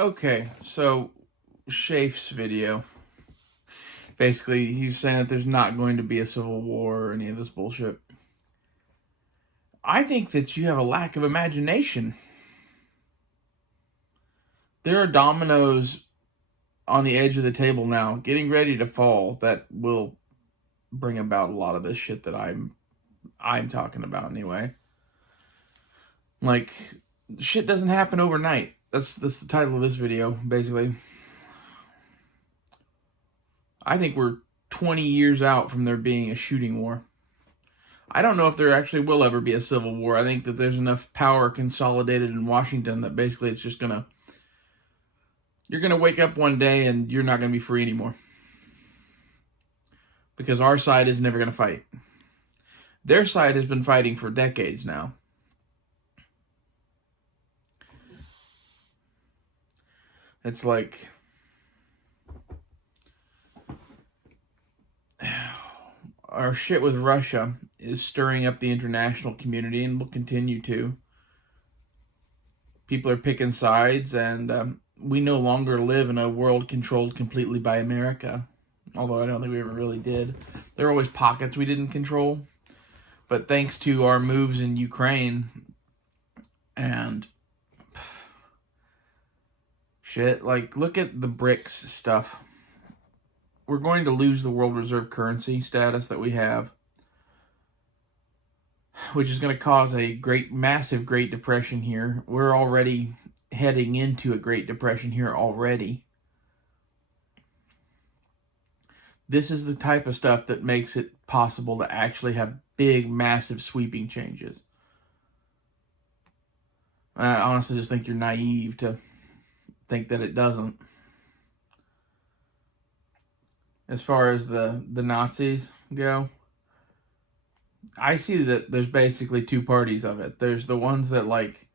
Okay, so Shafe's video. Basically, he's saying that there's not going to be a civil war or any of this bullshit. I think that you have a lack of imagination. There are dominoes on the edge of the table now, getting ready to fall, that will bring about a lot of this shit that I'm talking about anyway. Like, shit doesn't happen overnight. That's the title of this video, basically. I think we're 20 years out from there being a shooting war. I don't know if there actually will ever be a civil war. I think that there's enough power consolidated in Washington that basically it's just gonna... You're gonna wake up one day and you're not gonna be free anymore. Because our side is never gonna fight. Their side has been fighting for decades now. It's like... Our shit with Russia is stirring up the international community and will continue to. People are picking sides, and we no longer live in a world controlled completely by America. Although I don't think we ever really did. There are always pockets we didn't control. But thanks to our moves in Ukraine and shit, like, look at the BRICS stuff. We're going to lose the world reserve currency status that we have, which is going to cause a massive Great Depression here. We're already heading into a Great Depression here already. This is the type of stuff that makes it possible to actually have big, massive, sweeping changes. I honestly just think you're naive to think that it doesn't. As far as the Nazis go, I see that there's basically two parties of it. There's the ones that, like,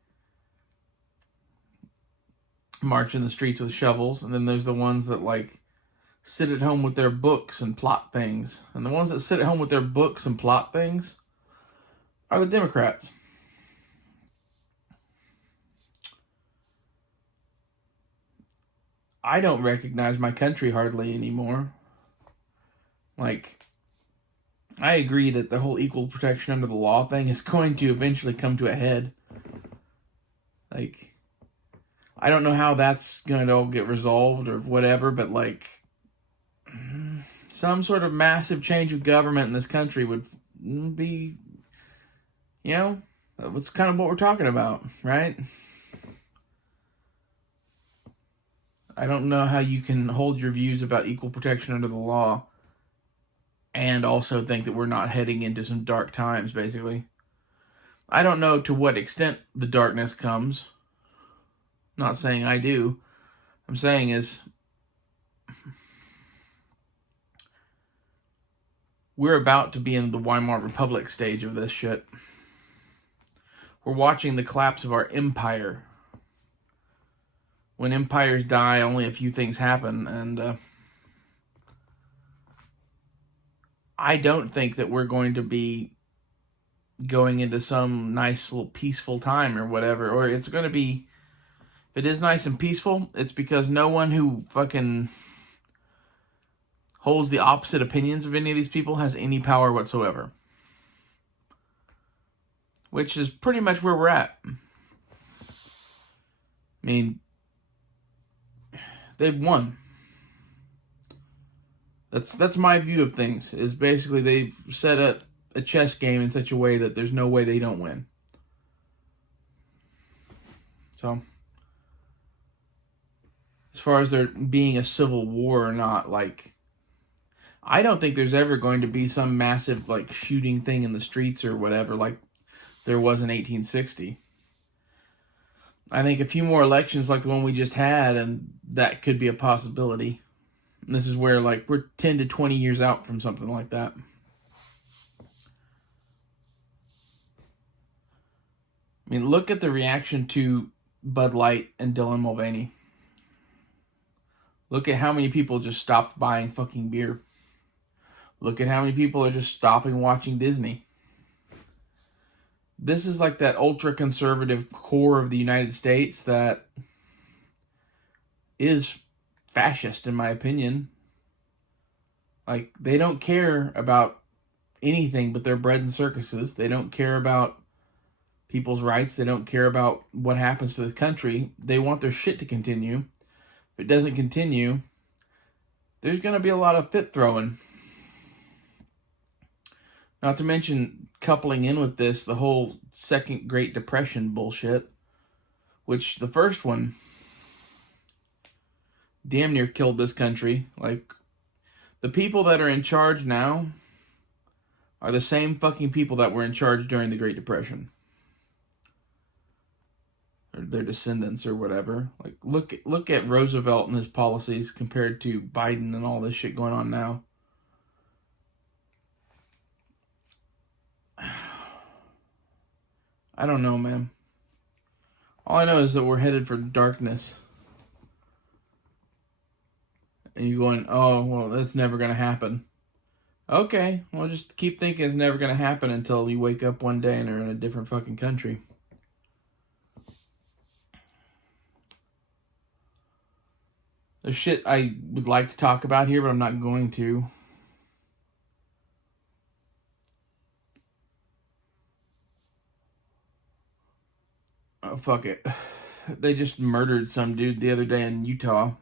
march in the streets with shovels, and then there's the ones that, like, sit at home with their books and plot things. And the ones that sit at home with their books and plot things are the Democrats. I don't recognize my country hardly anymore. Like, I agree that the whole equal protection under the law thing is going to eventually come to a head. Like, I don't know how that's going to all get resolved or whatever, but, like, some sort of massive change of government in this country would be, you know, that's kind of what we're talking about, right? I don't know how you can hold your views about equal protection under the law and also think that we're not heading into some dark times, basically. I don't know to what extent the darkness comes. Not saying I do. I'm saying is, we're about to be in the Weimar Republic stage of this shit. We're watching the collapse of our empire. When empires die, only a few things happen, and I don't think that we're going to be going into some nice little peaceful time or whatever. Or it's going to be, if it is nice and peaceful, it's because no one who fucking holds the opposite opinions of any of these people has any power whatsoever. Which is pretty much where we're at. I mean, they've won. That's my view of things, is basically they've set up a chess game in such a way that there's no way they don't win. So, as far as there being a civil war or not, like, I don't think there's ever going to be some massive, like, shooting thing in the streets or whatever like there was in 1860. I think a few more elections like the one we just had, and that could be a possibility. And this is where, like, we're 10 to 20 years out from something like that. I mean, look at the reaction to Bud Light and Dylan Mulvaney. Look at how many people just stopped buying fucking beer. Look at how many people are just stopping watching Disney. This is like that ultra-conservative core of the United States that is fascist, in my opinion. Like, they don't care about anything but their bread and circuses. They don't care about people's rights. They don't care about what happens to the country. They want their shit to continue. If it doesn't continue, there's going to be a lot of fit throwing. Not to mention, coupling in with this, the whole second Great Depression bullshit, which the first one damn near killed this country. Like, the people that are in charge now are the same fucking people that were in charge during the Great Depression. Or their descendants or whatever. Like, look at Roosevelt and his policies compared to Biden and all this shit going on now. I don't know, man. All I know is that we're headed for darkness. And you're going, oh, well, that's never going to happen. Okay, well, just keep thinking it's never going to happen until you wake up one day and are in a different fucking country. There's shit I would like to talk about here, but I'm not going to. Oh, fuck it. They just murdered some dude the other day in Utah.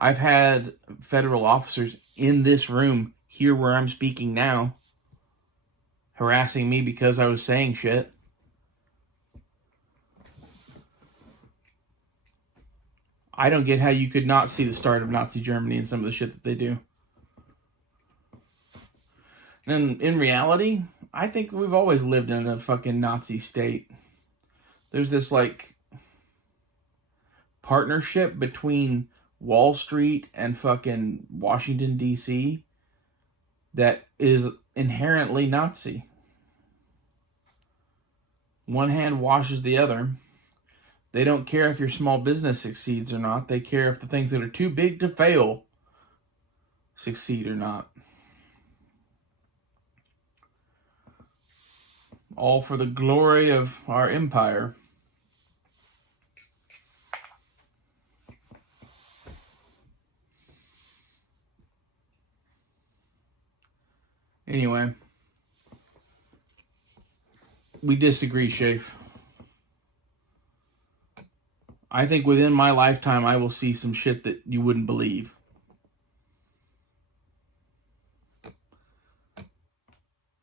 I've had federal officers in this room, here where I'm speaking now, harassing me because I was saying shit. I don't get how you could not see the start of Nazi Germany and some of the shit that they do. And in reality, I think we've always lived in a fucking Nazi state. There's this, like, partnership between Wall Street and fucking Washington, D.C. that is inherently Nazi. One hand washes the other. They don't care if your small business succeeds or not. They care if the things that are too big to fail succeed or not. All for the glory of our empire. Anyway, we disagree, Shafe. I think within my lifetime, I will see some shit that you wouldn't believe.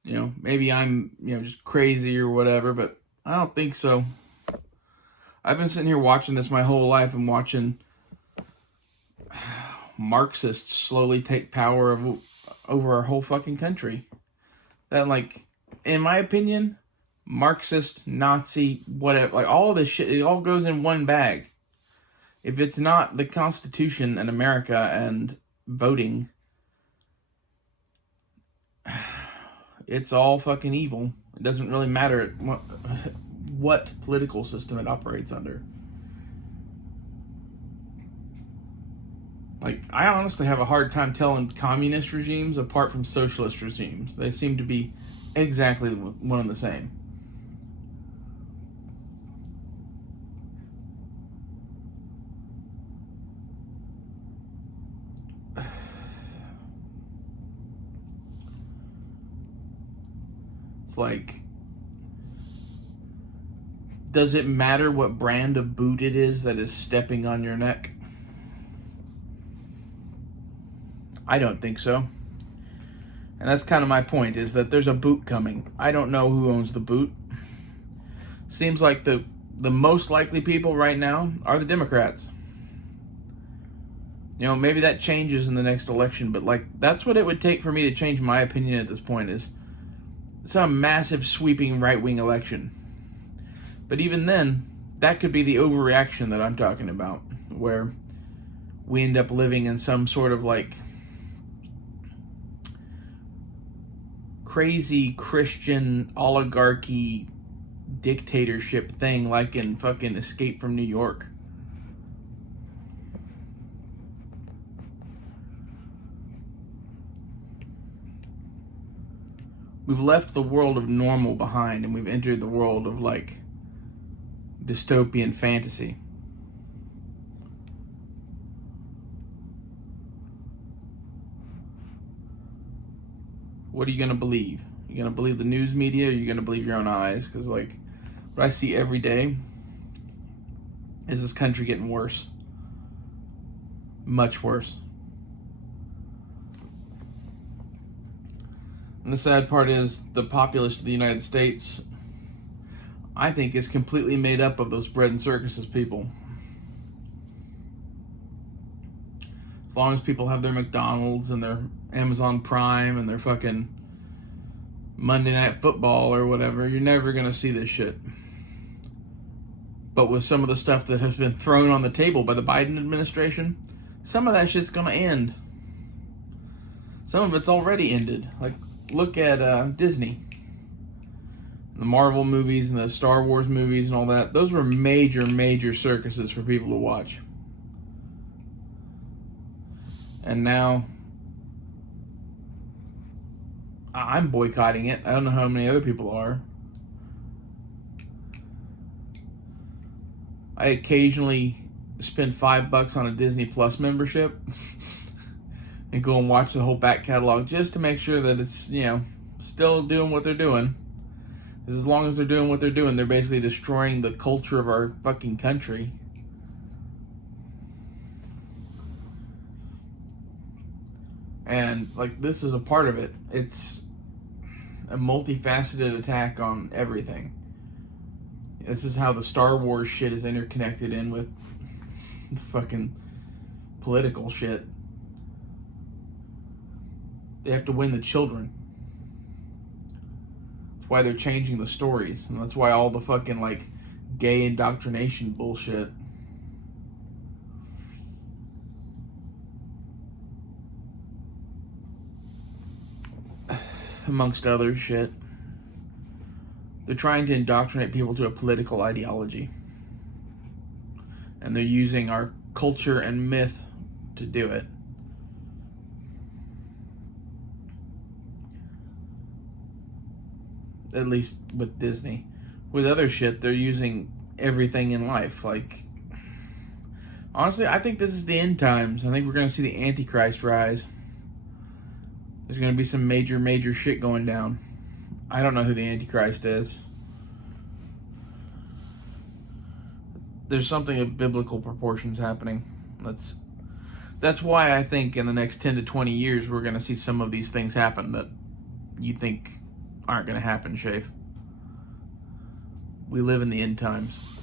You know, maybe I'm, just crazy or whatever, but I don't think so. I've been sitting here watching this my whole life and watching Marxists slowly take power over our whole fucking country. That, like, in my opinion, Marxist, Nazi, whatever, like, all of this shit, it all goes in one bag. If it's not the Constitution and America and voting, it's all fucking evil. It doesn't really matter what political system it operates under. Like, I honestly have a hard time telling communist regimes apart from socialist regimes. They seem to be exactly one and the same. It's like, does it matter what brand of boot it is that is stepping on your neck? I don't think so. And that's kind of my point, is that there's a boot coming. I don't know who owns the boot. Seems like the most likely people right now are the Democrats. Maybe that changes in the next election, but, like, that's what it would take for me to change my opinion at this point, is some massive sweeping right-wing election. But even then, that could be the overreaction that I'm talking about, where we end up living in some sort of, like, crazy Christian oligarchy dictatorship thing, like in fucking Escape from New York. We've left the world of normal behind and we've entered the world of, like, dystopian fantasy. What are you going to believe? You're going to believe the news media, or you're going to believe your own eyes? Because, like, what I see every day is this country getting worse. Much worse. And the sad part is the populace of the United States, I think, is completely made up of those bread and circuses people. As long as people have their McDonald's and their Amazon Prime and their fucking Monday Night Football or whatever, you're never going to see this shit. But with some of the stuff that has been thrown on the table by the Biden administration, some of that shit's going to end. Some of it's already ended. Like, look at Disney. The Marvel movies and the Star Wars movies and all that. Those were major, major circuses for people to watch. And now I'm boycotting it. I don't know how many other people are. I occasionally spend $5 on a Disney Plus membership and go and watch the whole back catalog just to make sure that it's, you know, still doing what they're doing. Because as long as they're doing what they're doing, they're basically destroying the culture of our fucking country. And, like, this is a part of it. It's a multifaceted attack on everything. This is how the Star Wars shit is interconnected in with the fucking political shit. They have to win the children. That's why they're changing the stories. And that's why all the fucking, like, gay indoctrination bullshit. Amongst other shit. They're trying to indoctrinate people to a political ideology. And they're using our culture and myth to do it. At least with Disney. With other shit, they're using everything in life. Like, honestly, I think this is the end times. I think we're going to see the Antichrist rise. There's going to be some major, major shit going down. I don't know who the Antichrist is. There's something of biblical proportions happening. That's why I think in the next 10 to 20 years we're going to see some of these things happen that you think aren't going to happen, Shafe. We live in the end times.